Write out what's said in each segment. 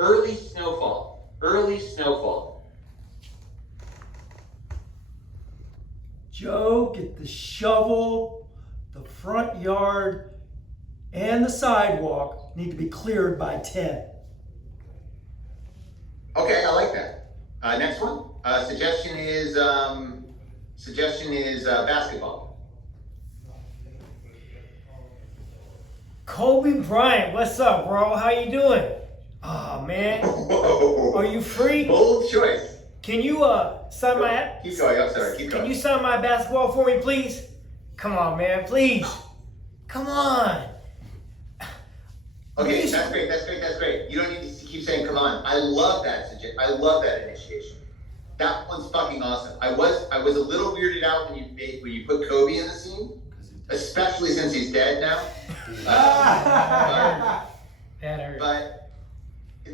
Early snowfall. Early snowfall. Joe, get the shovel. The front yard and the sidewalk need to be cleared by 10. Okay, I like that. Next one. Suggestion is basketball. Kobe Bryant, what's up, bro? How you doing? Oh man, Whoa. are you free? Bold choice. Can you sign my? Keep going. I'm sorry. Keep going. Can you sign my basketball for me, please? Come on, man, please. Come on. Okay, that's great. That's great. That's great. You don't need to keep saying "come on." I love that suggestion. I love that initiation. That one's fucking awesome. I was a little weirded out when you put Kobe in the scene, especially since he's dead now. That hurt. But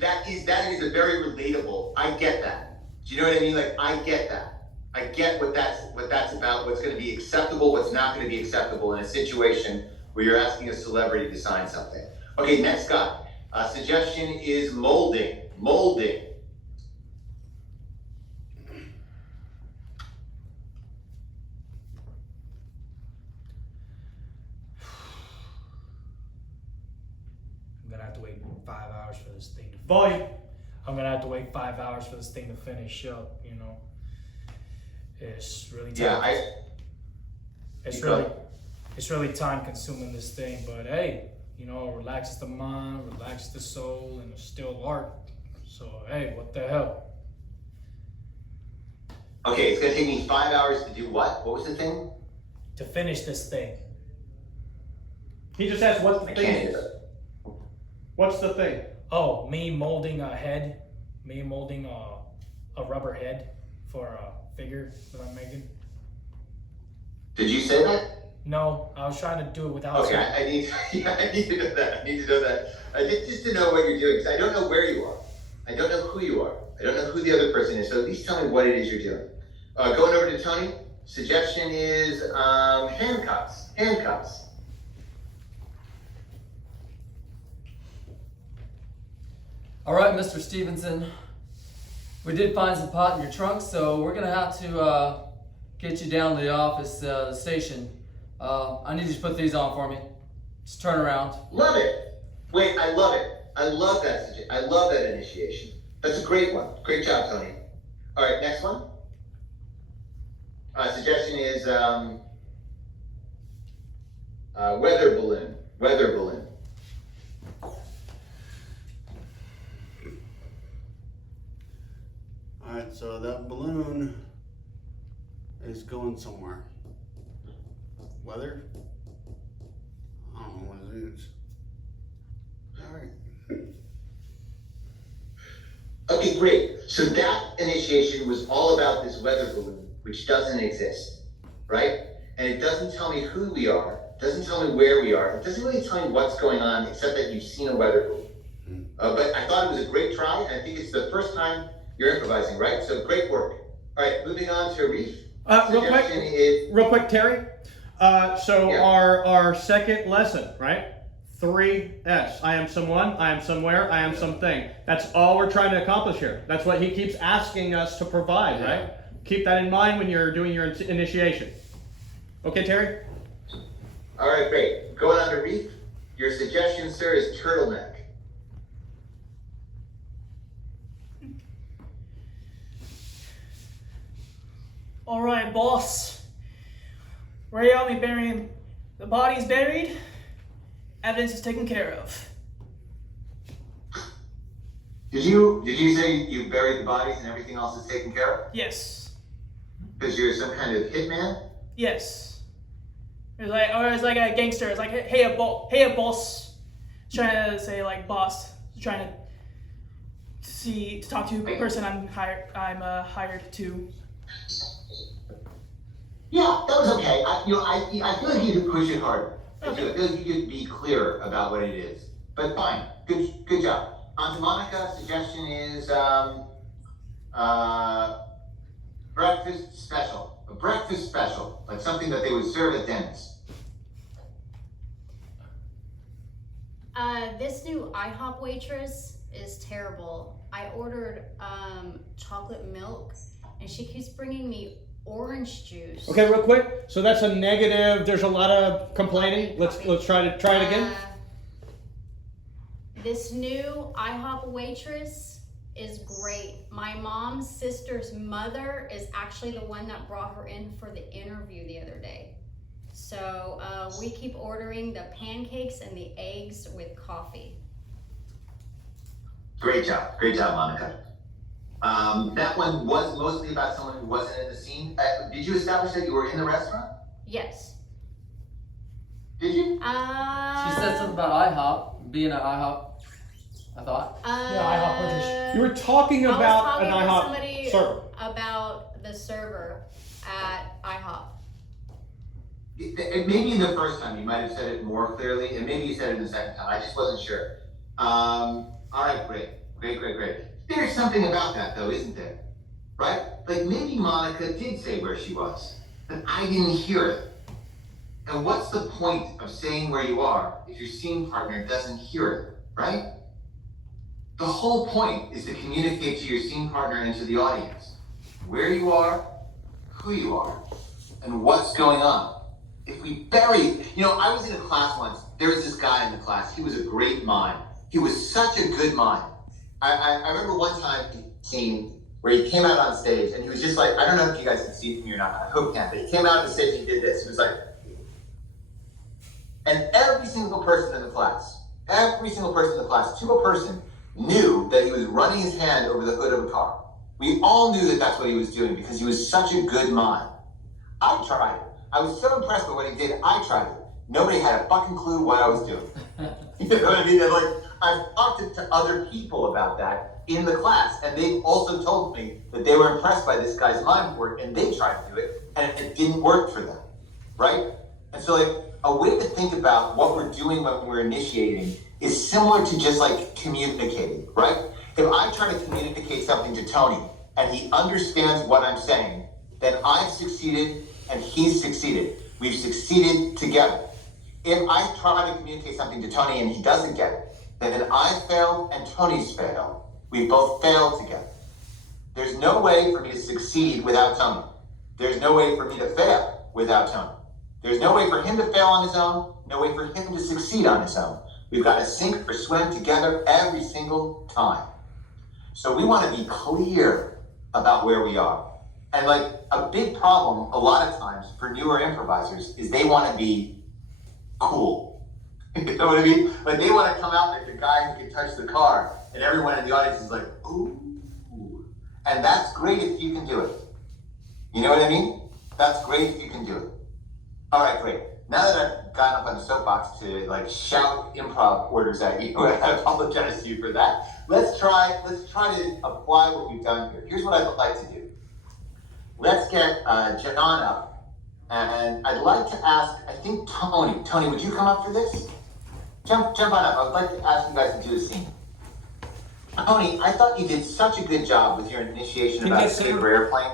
that is a very relatable. I get that. Do you know what I mean? Like I get that. I get what that's about. What's going to be acceptable? What's not going to be acceptable in a situation where you're asking a celebrity to sign something. Okay, next guy. Suggestion is molding. Molding. I'm gonna have to wait 5 hours for this thing to Volume. I'm gonna have to wait 5 hours for this thing to finish up, you know. It's really time. Yeah, It's really time consuming, this thing, but hey, you know, it relaxes the mind, relaxes the soul, and it's still art. So hey, what the hell? Okay, it's gonna take me 5 hours to do what? What was the thing? To finish this thing. He just asked what the I thing can't is. hear it. What's the thing? Oh, me molding a head, me molding a rubber head for a figure that I'm making. Did you say that? No, I was trying to do it without. Okay, I need to know that. I need to know that. Just to know what you're doing, because I don't know where you are. I don't know who you are. I don't know who the other person is. So at least tell me what it is you're doing. Going over to Tony. Suggestion is handcuffs. Handcuffs. All right, Mr. Stevenson. We did find some pot in your trunk, so we're gonna have to get you down to the office, the station. I need you to put these on for me. Just turn around. Love it. Wait, I love it. I love that. I love that initiation. That's a great one. Great job, Tony. All right, next one. Suggestion is weather balloon. Weather balloon. Alright, so that balloon is going somewhere. Weather? I don't know what it is. Alright. Okay, great. So that initiation was all about this weather balloon, which doesn't exist, right? And it doesn't tell me who we are, doesn't tell me where we are, it doesn't really tell me what's going on except that you've seen a weather balloon. But I thought it was a great try, and I think it's the first time you're improvising, right? So great work. All right, moving on to Reef. Real quick, Terry. Our second lesson, right? 3S. I am someone, I am somewhere, I am something. That's all we're trying to accomplish here. That's what he keeps asking us to provide, right? Keep that in mind when you're doing your initiation. Okay, Terry? All right, great. Going on to Reef. Your suggestion, sir, is turtleneck. All right, boss. Ray Army burying the body's buried. Evidence is taken care of. Did you say you buried the bodies and everything else is taken care of? Yes. Because you're some kind of hitman? Yes. It's like a gangster. It's like, hey, a boss. Trying to say like boss. Trying to talk to a person I'm hired to. Yeah, that was okay. I feel like you could push it harder. I feel like you could be clearer about what it is. But fine, good job. On to Monica, suggestion is breakfast special. A breakfast special, like something that they would serve at dinners. This new IHOP waitress is terrible. I ordered chocolate milk, and she keeps bringing me orange juice. Okay, real quick. So that's a negative. There's a lot of complaining. Let's try it again. This new IHOP waitress is great. My mom's sister's mother is actually the one that brought her in for the interview the other day. So we keep ordering the pancakes and the eggs with coffee. Great job, Monica. That one was mostly about someone who wasn't in the scene. Did you establish that you were in the restaurant? Yes. Did you? She said something about IHOP, being at IHOP, I thought. IHOP waitress. You were talking I was about talking an to IHOP somebody server. about the server at IHOP. Maybe in the first time you might have said it more clearly, and maybe you said it in the second time. I just wasn't sure. All right, great. There's something about that, though, isn't there? Right? Like maybe Monica did say where she was, but I didn't hear it. And what's the point of saying where you are if your scene partner doesn't hear it, right? The whole point is to communicate to your scene partner and to the audience where you are, who you are, and what's going on. If we bury, I was in a class once. There was this guy in the class. He was a great mime. He was such a good mime. I remember one time scene where he came out on stage and he was just like, I don't know if you guys can see me or not. I hope you can, but he came out on stage and he did this. He was like, and every single person in the class, to a person, knew that he was running his hand over the hood of a car. We all knew that that's what he was doing because he was such a good mime. I tried it. I was so impressed by what he did. I tried it. Nobody had a fucking clue what I was doing. You know what I mean? And I've talked to other people about that in the class, and they've also told me that they were impressed by this guy's mime work, and they tried to do it, and it didn't work for them, right? And so, a way to think about what we're doing when we're initiating is similar to just communicating, right? If I try to communicate something to Tony, and he understands what I'm saying, then I've succeeded, and he's succeeded. We've succeeded together. If I try to communicate something to Tony and he doesn't get it, then I failed and Tony's failed. We both failed together. There's no way for me to succeed without Tony. There's no way for me to fail without Tony. There's no way for him to fail on his own, no way for him to succeed on his own. We've got to sink or swim together every single time. So we want to be clear about where we are. And a big problem a lot of times for newer improvisers is they want to be cool. You know what I mean? They want to come out like the guy who can touch the car, and everyone in the audience is like, ooh. And that's great if you can do it. You know what I mean? That's great if you can do it. All right, great. Now that I've gotten up on the soapbox to shout improv orders at you, I apologize to you for that. Let's try to apply what we've done here. Here's what I'd like to do. Let's get John up, and I'd like to ask, I think Tony, would you come up for this? Jump on up. I would like to ask you guys to do a scene. Tony, I thought you did such a good job with your initiation about a paper airplane.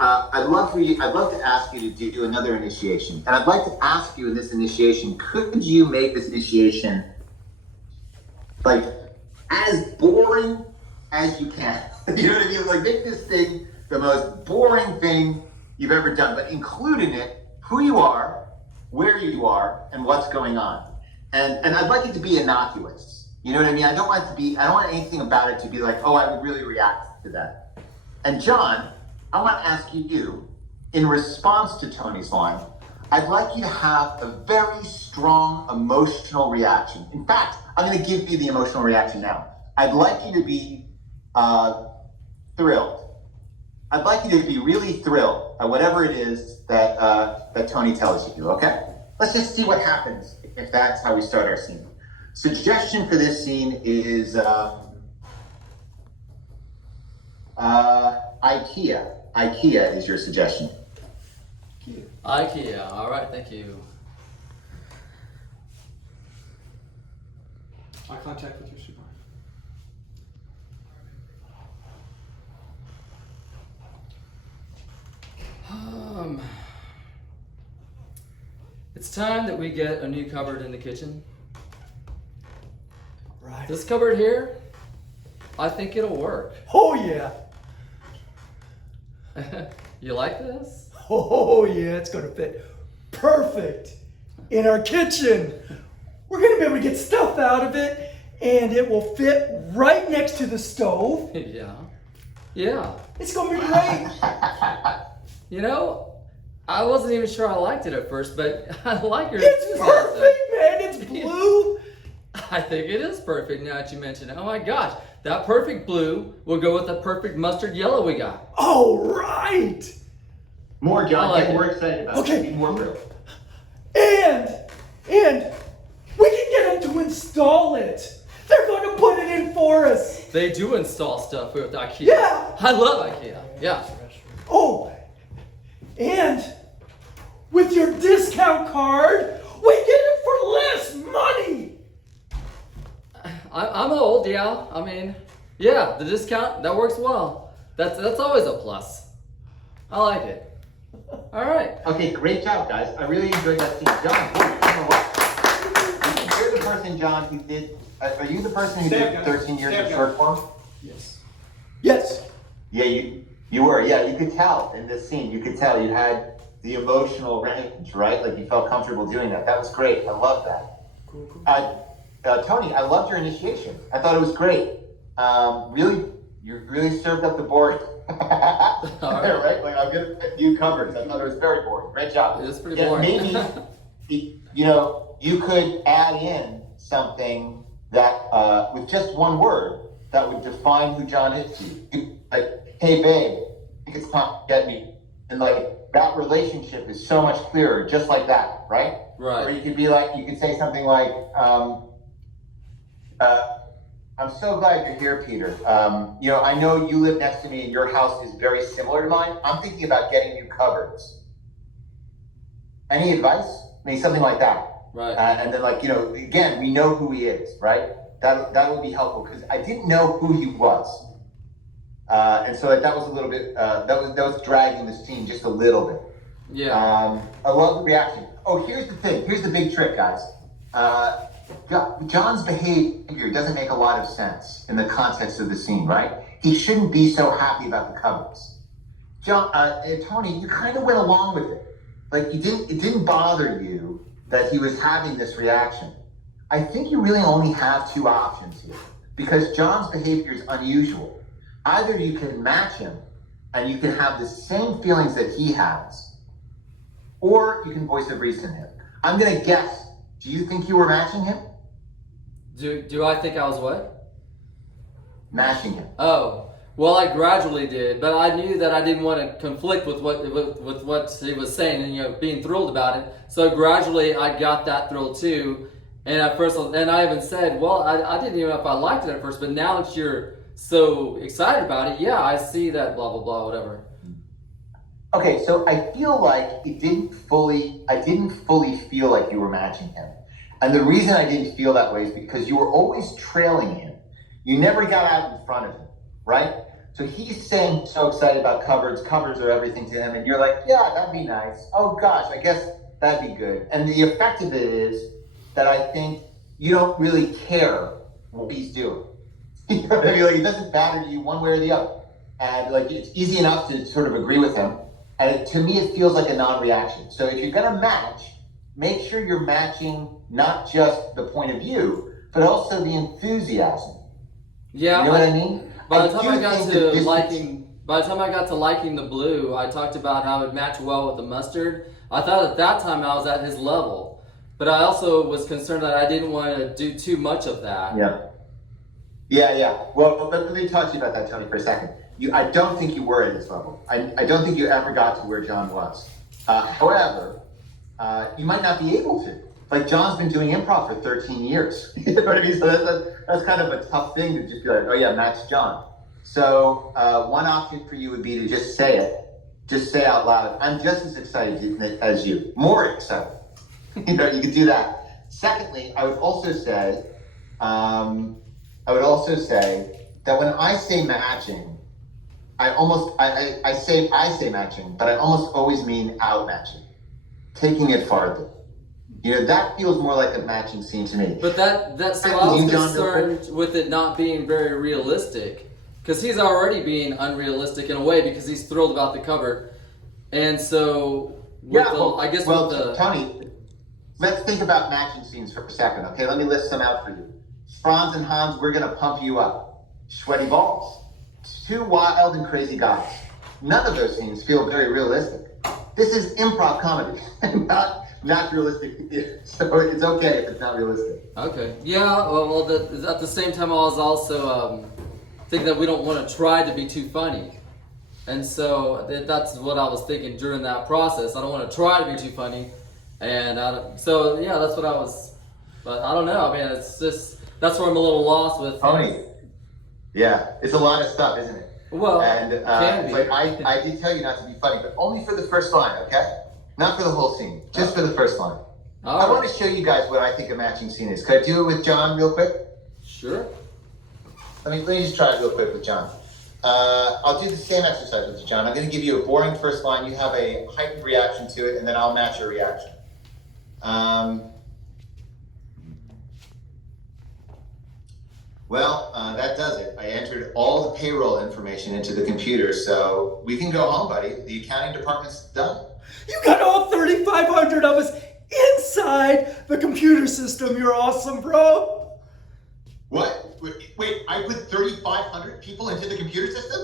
I'd love to ask you to do another initiation, and I'd like to ask you in this initiation, could you make this initiation as boring as you can? You know what I mean? Make this thing the most boring thing you've ever done, but include in it who you are, where you are, and what's going on. And I'd like it to be innocuous. You know what I mean? I don't want anything about it to be like, oh, I would really react to that. And John, I want to ask you, in response to Tony's line, I'd like you to have a very strong emotional reaction. In fact, I'm going to give you the emotional reaction now. I'd like you to be thrilled. I'd like you to be really thrilled at whatever it is that Tony tells you, okay? Let's just see what happens if that's how we start our scene. Suggestion for this scene is IKEA. IKEA is your suggestion. IKEA, all right, thank you. Eye contact with your supervisor. It's time that we get a new cupboard in the kitchen. Right. God. This cupboard here, I think it'll work. Oh yeah. You like this? Oh yeah, it's gonna fit perfect in our kitchen. We're gonna be able to get stuff out of it, and it will fit right next to the stove. Yeah. Yeah. It's gonna be great. You know, I wasn't even sure I liked it at first, but I like your It's enthusiasm. perfect, man. It's blue. I think it is perfect now that you mention it. Oh my gosh, that perfect blue will go with the perfect mustard yellow we got. All right. More, John. I like Get it. more excited about Okay. it. Be more real. And we can get them to install it. They're going to put it in for us. They do install stuff with IKEA. Yeah. I love IKEA. Yeah. Oh, and with your discount card, we get it for less money. I'm old, yeah. I mean, yeah, the discount, that works well. That's always a plus. I like it. All right. Okay, great job, guys. I really enjoyed that scene. John, you know what? You're the person, John, who did. Are you the person who did 13 years of short form? Yes. Yeah, you were. Yeah, you could tell in this scene. You could tell you had the emotional range, right? Like you felt comfortable doing that. That was great. I love that. Cool. Tony, I loved your initiation. I thought it was great. You really served up the board. Right? Like I'm gonna you covered. I thought it was very boring. Great job. It was pretty boring. Maybe you could add in something that with just one word that would define who John is to you. Like, hey babe, I think it's time to get me. And like that relationship is so much clearer, just like that, right? Right. Or you could be like, you could say something like, I'm so glad you're here, Peter. I know you live next to me and your house is very similar to mine. I'm thinking about getting you cupboards. Any advice? Maybe something like that. Right. And then again, we know who he is, right? That would be helpful because I didn't know who he was. And so that was a little bit, that was dragging the scene just a little bit. Yeah. I love the reaction. Oh, here's the thing. Here's the big trick, guys. John's behavior doesn't make a lot of sense in the context of the scene, right? He shouldn't be so happy about the cupboards. Tony, you kind of went along with it. Like it didn't bother you that he was having this reaction. I think you really only have two options here because John's behavior is unusual. Either you can match him and you can have the same feelings that he has, or you can voice a reason to him. I'm gonna guess. Do you think you were matching him? Do I think I was what? Matching him. Oh, well, I gradually did, but I knew that I didn't want to conflict with what he was saying and being thrilled about it. So gradually, I got that thrill too. And at first, and I even said, well, I didn't even know if I liked it at first, but now that you're so excited about it, yeah, I see that, blah blah blah, whatever. Okay, so I feel like I didn't fully feel like you were matching him. And the reason I didn't feel that way is because you were always trailing him. You never got out in front of him, right? So he's saying so excited about cupboards are everything to him, and you're like, yeah, that'd be nice. Oh gosh, I guess that'd be good. And the effect of it is that I think you don't really care what he's doing. You know what I mean? Like it doesn't matter to you one way or the other. And like it's easy enough to sort of agree with him. And to me, it feels like a non-reaction. So if you're gonna match, make sure you're matching not just the point of view, but also the enthusiasm. Yeah. You know what I mean? By the time I got to liking the blue, I talked about how it matched well with the mustard. I thought at that time I was at his level, but I also was concerned that I didn't want to do too much of that. Yeah. Well, let me talk to you about that, Tony, for a second. I don't think you were at his level. I don't think you ever got to where John was. However, you might not be able to. Like John's been doing improv for 13 years. You know what I mean? So that's kind of a tough thing to just be like, oh yeah, match John. So one option for you would be to just say it. Just say out loud, I'm just as excited as you. More excited. You could do that. Secondly, I would also say that when I say matching, I say matching, but I almost always mean outmatching, taking it farther. That feels more like a matching scene to me. But that's so Hey, I was you, John, concerned with it not being very realistic, because he's already being unrealistic in a way because he's thrilled about the cover, and so with Tony, let's think about matching scenes for a second, okay? Let me list some out for you. Franz and Hans, we're gonna pump you up. Sweaty balls. Two wild and crazy guys. None of those scenes feel very realistic. This is improv comedy, not realistic. So it's okay if it's not realistic. Okay. Yeah. Well, at the same time, I was also thinking that we don't want to try to be too funny, and so that's what I was thinking during that process. I don't want to try to be too funny, and so yeah, that's what I was. But I don't know. I mean, it's just that's where I'm a little lost with. Tony. Yeah, it's a lot of stuff, isn't it? Well, and can be. like I did tell you not to be funny, but only for the first line, okay? Not for the whole scene, just for the first line. I want to show you guys what I think a matching scene is. Could I do it with John real quick? Sure. Let me just try it real quick with John. I'll do the same exercise with you, John. I'm going to give you a boring first line. You have a heightened reaction to it, and then I'll match your reaction. That does it. I entered all the payroll information into the computer, so we can go home, buddy. The accounting department's done. You got all 3,500 of us inside the computer system. You're awesome, bro. What? Wait, I put 3,500 people into the computer system?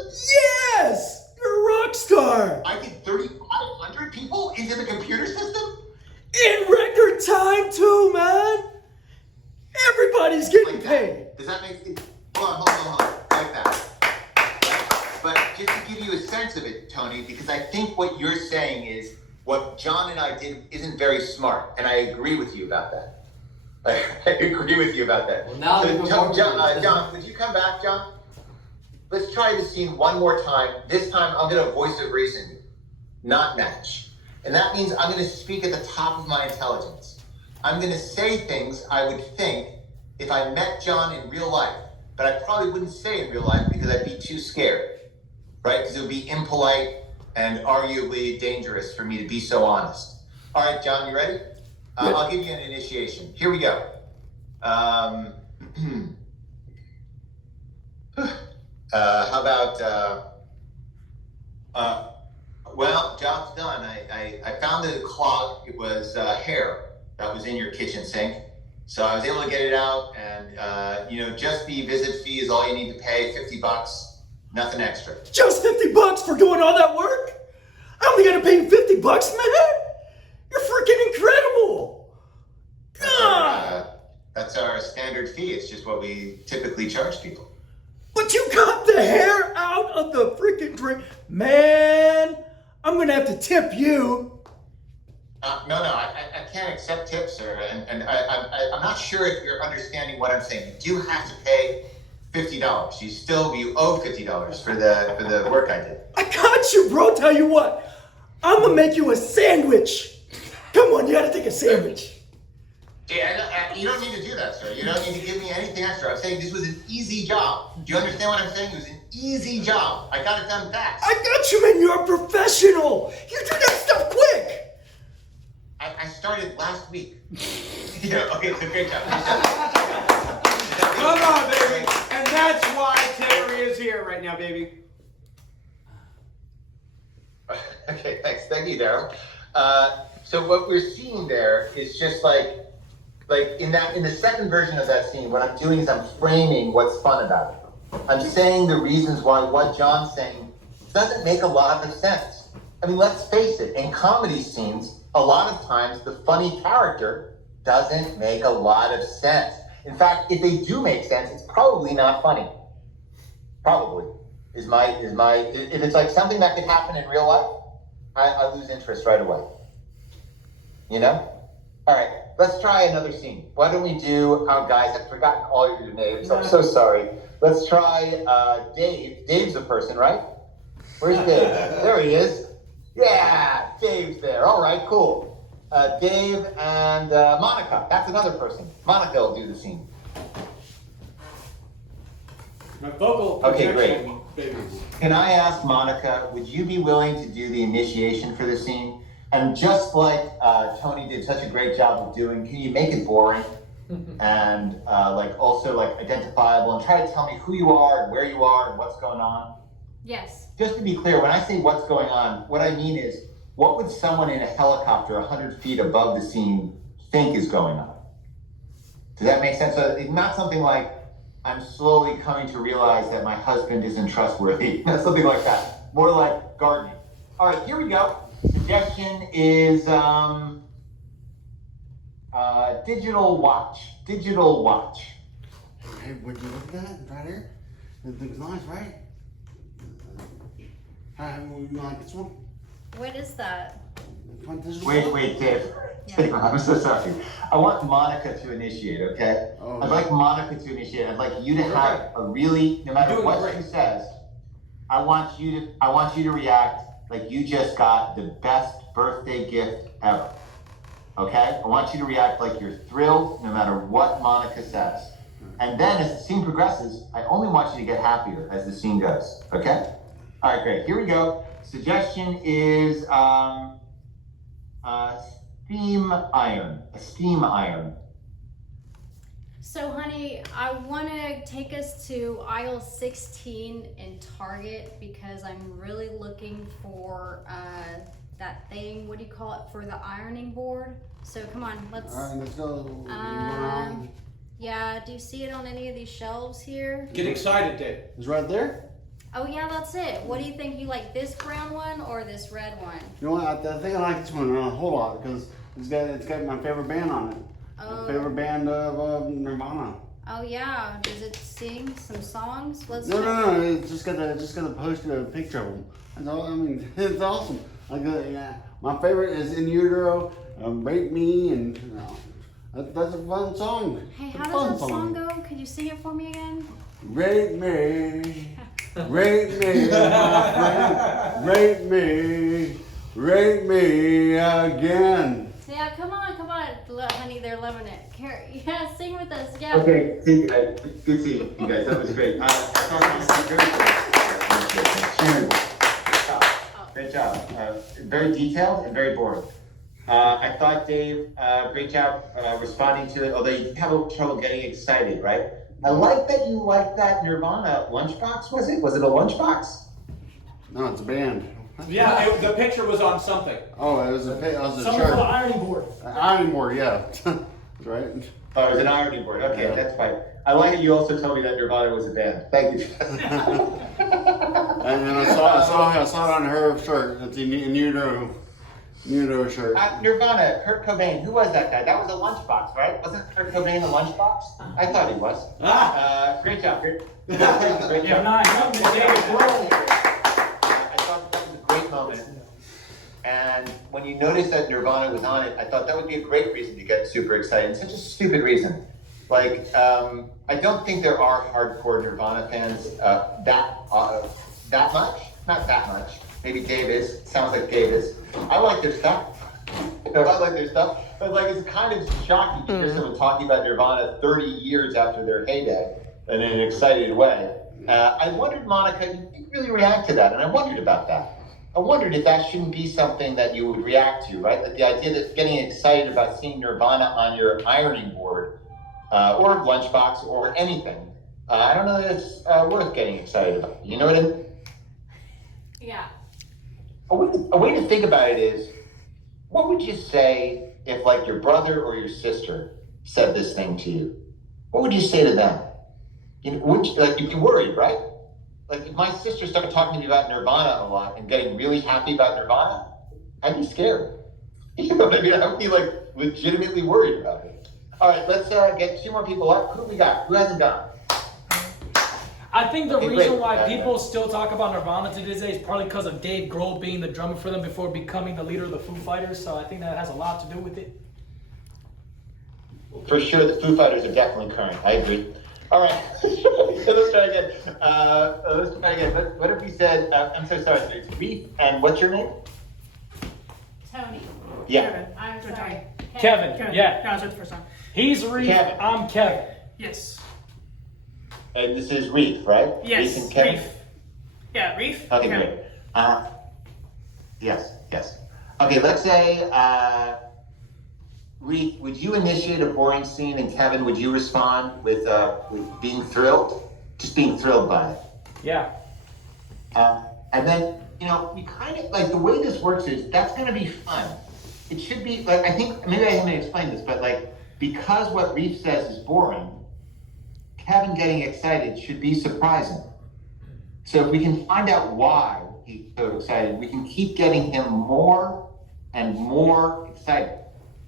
Yes! You're a rock star. I did 3,500 people into the computer system? In record time, too, man. Everybody's getting Like paid. Does that make sense? Hold on. Like that. But just to give you a sense of it, Tony, because I think what you're saying is what John and I did isn't very smart, and I agree with you about that. I agree with you about that. Well, now John, would you come back, John? Let's try the scene one more time. This time, I'm going to voice of reason, not match. And that means I'm going to speak at the top of my intelligence. I'm going to say things I would think if I met John in real life, but I probably wouldn't say in real life because I'd be too scared, right? Because it would be impolite and arguably dangerous for me to be so honest. All right, John, you ready? I'll give you an initiation. Here we go. How about, job's done. I found the clog. It was hair that was in your kitchen sink. So I was able to get it out, and just the visit fee is all you need to pay, $50, nothing extra. Just $50 for doing all that work? I only gotta pay you $50, man. You're freaking incredible. That's our standard fee. It's just what we typically charge people. But you got the hair out of the freaking drink. Man, I'm gonna have to tip you. No, I can't accept tips, sir, and I'm not sure if you're understanding what I'm saying. You do have to pay $50. You owe $50 for the work I did. I got you, bro. Tell you what, I'm gonna make you a sandwich. Come on, you gotta take a sandwich. Yeah, you don't need to do that, sir. You don't need to give me anything extra. I'm saying this was an easy job. Do you understand what I'm saying? It was an easy job. I got it done fast. I got you, man. You're a professional. You do that stuff quick. I started last week. Okay, so great job. Come on, baby. And that's why Terry is here right now, baby. Okay, thanks. Thank you, Daryl. So what we're seeing there is just like in the second version of that scene, what I'm doing is I'm framing what's fun about it. I'm saying the reasons why what John's saying doesn't make a lot of sense. I mean, let's face it, in comedy scenes, a lot of times the funny character doesn't make a lot of sense. In fact, if they do make sense, it's probably not funny. Probably is my if it's like something that could happen in real life, I lose interest right away. All right, let's try another scene. Why don't we do, guys, I've forgotten all of your names. I'm so sorry. Let's try Dave. Dave's a person, right? Where's Dave? There he is. Yeah, Dave's there. All right, cool. Dave and Monica. That's another person. Monica will do the scene. My vocal Okay, great. baby. Can I ask Monica, would you be willing to do the initiation for the scene? And just like Tony did such a great job of doing, can you make it boring and like also like identifiable and try to tell me who you are and where you are and what's going on? Yes. Just to be clear, when I say what's going on, what I mean is, what would someone in a helicopter 100 feet above the scene think is going on? Does that make sense? So it's not something like, I'm slowly coming to realize that my husband isn't trustworthy. Something like that. More like gardening. All right, here we go. Suggestion is digital watch. Digital watch. Hey, would you look at that right here? It looks nice, right? You like this one? What is that? Wait, Dave. Yeah. I'm so sorry. I want Monica to initiate, okay? Oh, I'd like Monica to initiate. I'd like you to have a really, no matter what she says, I want you to react like you just got the best birthday gift ever. Okay? I want you to react like you're thrilled no matter what Monica says. And then as the scene progresses, I only want you to get happier as the scene goes. Okay? All right, great. Here we go. Suggestion is steam iron. A steam iron. So, honey, I want to take us to aisle 16 in Target because I'm really looking for that thing. What do you call it? For the ironing board. So, come on, let's. All right, let's go. Yeah. Do you see it on any of these shelves here? Get excited, Dave. It's right there. Oh yeah, that's it. What do you think? You like this brown one or this red one? You know what? I think I like this one a whole lot because it's got my favorite band on it. Oh. My favorite band of Nirvana. Oh yeah. Does it sing some songs? Let's. No. It's just gonna post a picture of them. That's all. I mean, it's awesome. Like, yeah. My favorite is In Utero, Break Me, and that's a fun song. Hey, It's a how fun does that song go? Could you sing it for me again? Rape me, rape me, my friend, rape me again. Yeah, come on, honey, they're loving it. Yeah, sing with us, yeah. Okay, good seeing you guys. That was great. I thought it was very good. Great job. Very detailed and very boring. I thought, Dave, great job responding to it, although you did have a little trouble getting excited, right? I like that you liked that Nirvana lunchbox, was it? Was it a lunchbox? No, it's a band. Yeah, the picture was on something. Oh, it was a Something shirt. for the ironing board. An ironing board, yeah. That's right. Oh, it was an ironing board. Okay, Yeah. that's fine. I like that you also told me that Nirvana was a band. Thank you. And then I saw it on her shirt. It's in Utero shirt. Nirvana, Kurt Cobain. Who was that guy? That was a lunchbox, right? Wasn't Kurt Cobain a lunchbox? I thought he was. Great job. Great job. If not him, then David Grohl. I thought that was a great moment. And when you noticed that Nirvana was on it, I thought that would be a great reason to get super excited. Such a stupid reason. Like, I don't think there are hardcore Nirvana fans that much. Not that much. Maybe Dave is. Sounds like Dave is. I like their stuff. I like their stuff. But like, it's kind of shocking to hear someone talking about Nirvana 30 years after their heyday in an excited way. I wondered, Monica, you didn't really react to that, and I wondered about that. I wondered if that shouldn't be something that you would react to, right? Like the idea that getting excited about seeing Nirvana on your ironing board, or lunchbox, or anything. I don't know that it's worth getting excited about. You know what I mean? Yeah. A way to think about it is, what would you say if like your brother or your sister said this thing to you? What would you say to them? You know, you'd be worried, right? Like if my sister started talking to me about Nirvana a lot and getting really happy about Nirvana, I'd be scared. You know what I mean? I would be like legitimately worried about it. All right, let's get two more people up. Who we got? Who hasn't gone? I think the Okay, reason great. why people still talk about Nirvana to this day is probably because of Dave Grohl being the drummer for them before becoming the leader of the Foo Fighters. So I think that has a lot to do with it. For sure, the Foo Fighters are definitely current. I agree. All right, let's try again. What if we said? I'm so sorry. So it's Reef, and what's your name? Tony. Yeah. Kevin. I'm Good sorry. time. Kevin, Kevin. yeah. That was the first time. He's Reef, Kevin. I'm Kevin. Yes. And this is Reef, right? Yes. Reef and Kevin. Reef. Yeah, Reef. Okay, Kevin. great. Yes. Okay, let's say, Reed, would you initiate a boring scene, and Kevin, would you respond with being thrilled? Just being thrilled by it. Yeah. And then, we kind of, like, the way this works is, that's gonna be fun. It should be, like, I think, maybe I haven't explained this, but like, because what Reef says is boring, Kevin getting excited should be surprising. So if we can find out why he's so excited, we can keep getting him more and more excited.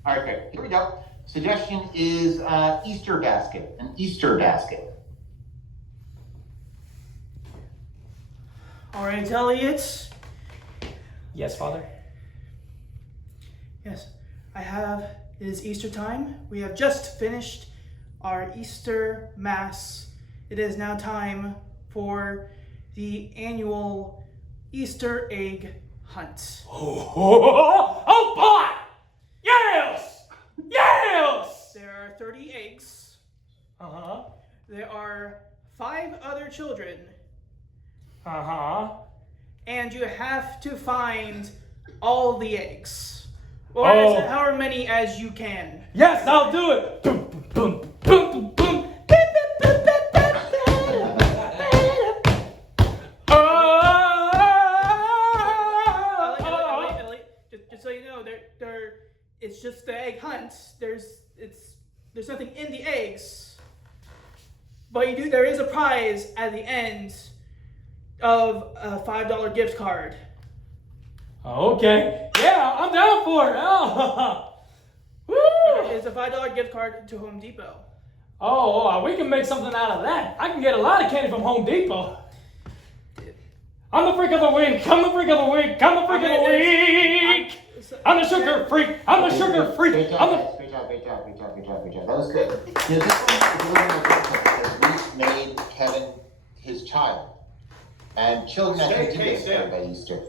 All right, great. Here we go. Suggestion is Easter basket, an Easter basket. All right, Elliot. Yes, Father. Yes, it is Easter time. We have just finished our Easter Mass. It is now time for the annual Easter egg hunt. Oh boy! Yes! Yes! There are 30 eggs. Uh-huh. There are 5 other children. Uh-huh. And you have to find all the eggs. Or however many as you can. Yes, I'll do it! Boom, boom, boom, boom, boom. Elliot, just so you know, it's just the egg hunt. There's nothing in the eggs. But there is a prize at the end of a $5 gift card. Okay. Yeah, I'm down for it. Oh. Woo! It's a $5 gift card to Home Depot. Oh, we can make something out of that. I can get a lot of candy from Home Depot. I'm the freak of the week. I'm the freak of the week. I'm the freak of the week. I'm the sugar freak. I'm the sugar freak. Great job. That was good. This one is a little more difficult because we made Kevin his child. And children, I think, do get excited by Easter.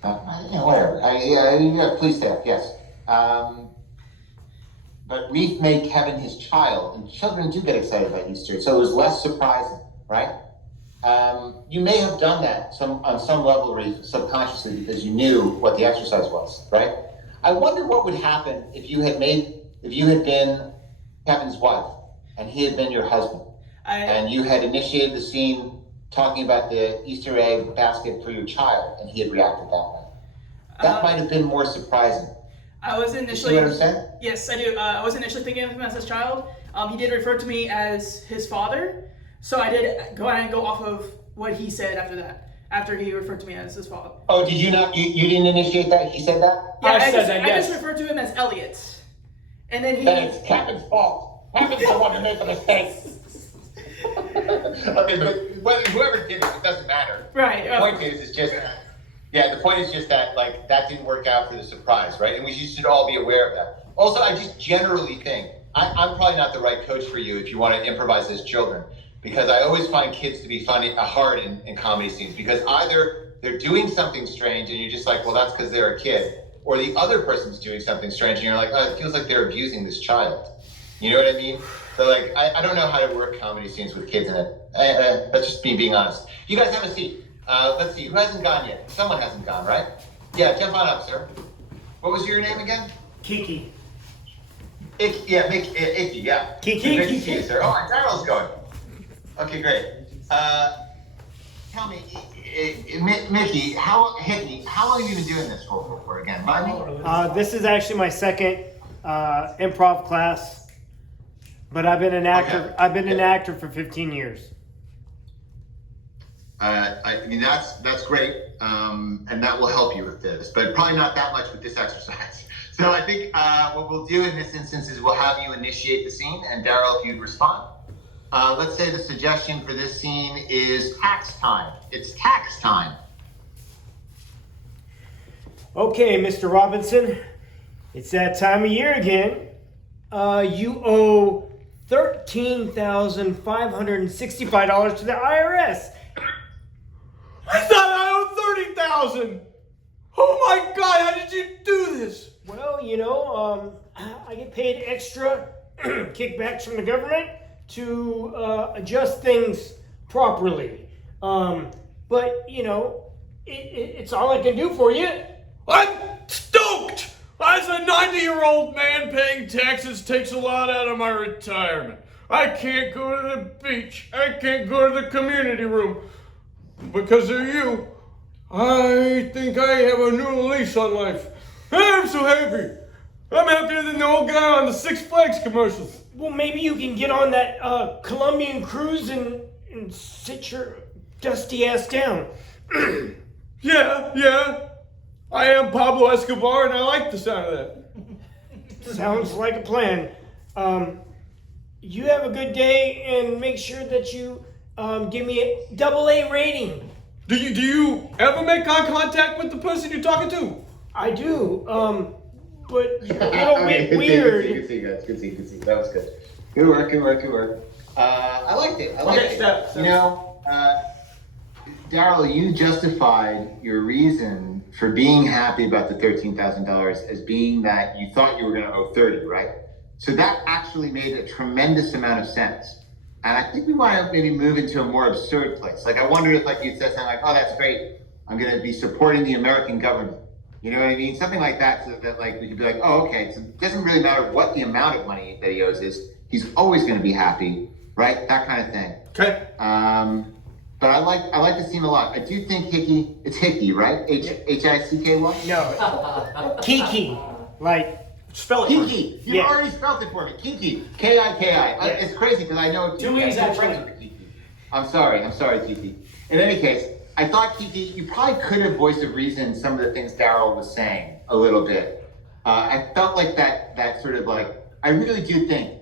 Whatever. Police staff, yes. But Reef made Kevin his child, and children do get excited by Easter, so it was less surprising, right? You may have done that on some level, Reef, subconsciously, because you knew what the exercise was, right? I wonder what would happen if you had been Kevin's wife, and he had been your husband, and you had initiated the scene talking about the Easter egg basket for your child, and he had reacted that way. That might have been more surprising. I was initially. You see what I'm saying? Yes, I do. I was initially thinking of him as his child. He did refer to me as his father, so I did go off of what he said after that. After he referred to me as his father. Oh, did you not? You didn't initiate that? He said that? Yeah, I just referred to him as Elliot, and then he. Then it's Kevin's fault. Kevin's the one who made the mistake. Okay, but whoever did it doesn't matter. Right. The point is just. Yeah, the point is just that, like, that didn't work out for the surprise, right? And we should all be aware of that. Also, I just generally think, I'm probably not the right coach for you if you want to improvise as children, because I always find kids to be hard in comedy scenes, because either they're doing something strange and you're just like, well, that's because they're a kid, or the other person's doing something strange and you're like, oh, it feels like they're abusing this child. You know what I mean? So, like, I don't know how to work comedy scenes with kids in it. That's just me being honest. You guys have a seat. Let's see, who hasn't gone yet? Someone hasn't gone, right? Yeah, jump on up, sir. What was your name again? Kiki. Icky, yeah. Kiki. Good to see you, sir. Oh, Daryl's going. Okay, great. Tell me, Mickey, how long have you been doing this for again? Remind me? This is actually my second improv class, but I've been an actor. Okay. I've been an actor for 15 years. I mean, that's great, and that will help you with this, but probably not that much with this exercise. So I think what we'll do in this instance is we'll have you initiate the scene, and Daryl, if you'd respond. Let's say the suggestion for this scene is tax time. It's tax time. Okay, Mr. Robinson, it's that time of year again. You owe $13,565 to the IRS. I thought I owed $30,000. Oh my God! How did you do this? Well, I get paid extra kickbacks from the government to adjust things properly. But it's all I can do for you. I'm stoked! As a 90-year-old man, paying taxes takes a lot out of my retirement. I can't go to the beach. I can't go to the community room. Because of you, I think I have a new lease on life. I'm so happy. I'm happier than the old guy on the Six Flags commercials. Well, maybe you can get on that Colombian cruise and sit your dusty ass down. Yeah. I am Pablo Escobar, and I like the sound of that. Sounds like a plan. You have a good day, and make sure that you give me a AA rating. Do you ever make eye contact with the person you're talking to? I do, but you're a little bit weird. Good to see, guys. Good to see. That was good. Good work. I liked it. Steph. You know, Daryl, you justified your reason for being happy about the $13,000 as being that you thought you were going to owe 30, right? So that actually made a tremendous amount of sense. And I think we want to maybe move into a more absurd place. Like, I wonder if, like, you'd said something like, oh, that's great. I'm going to be supporting the American government. You know what I mean? Something like that, so that, like, we could be like, oh, okay. So it doesn't really matter what the amount of money that he owes is. He's always going to be happy, right? That kind of thing. Okay. But I like the scene a lot. I do think Hickey, it's Hickey, right? H-I-C-K-Y? No, Kiki, like Spell it. Kiki. You Yeah. already spelled it for me. Kiki. K-I-K-I. Yeah. It's crazy because I know Two E's I'm actually. friends with Kiki. I'm sorry, Kiki. In any case, I thought, Kiki, you probably could have voiced a reason some of the things Daryl was saying a little bit. I felt like that sort of like, I really do think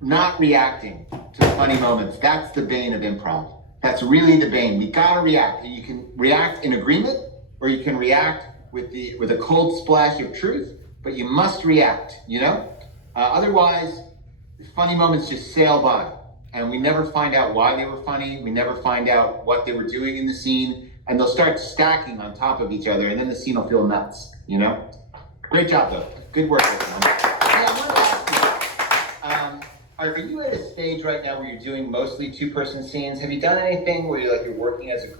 not reacting to funny moments, that's the bane of improv. That's really the bane. We gotta react. You can react in agreement, or you can react with a cold splash of truth, but you must react, you know? Otherwise, funny moments just sail by, and we never find out why they were funny. We never find out what they were doing in the scene, and they'll start stacking on top of each other, and then the scene will feel nuts, you know? Great job, though. Good work, everyone. Hey, I wanted to ask you, are you at a stage right now where you're doing mostly two-person scenes? Have you done anything where you're working as a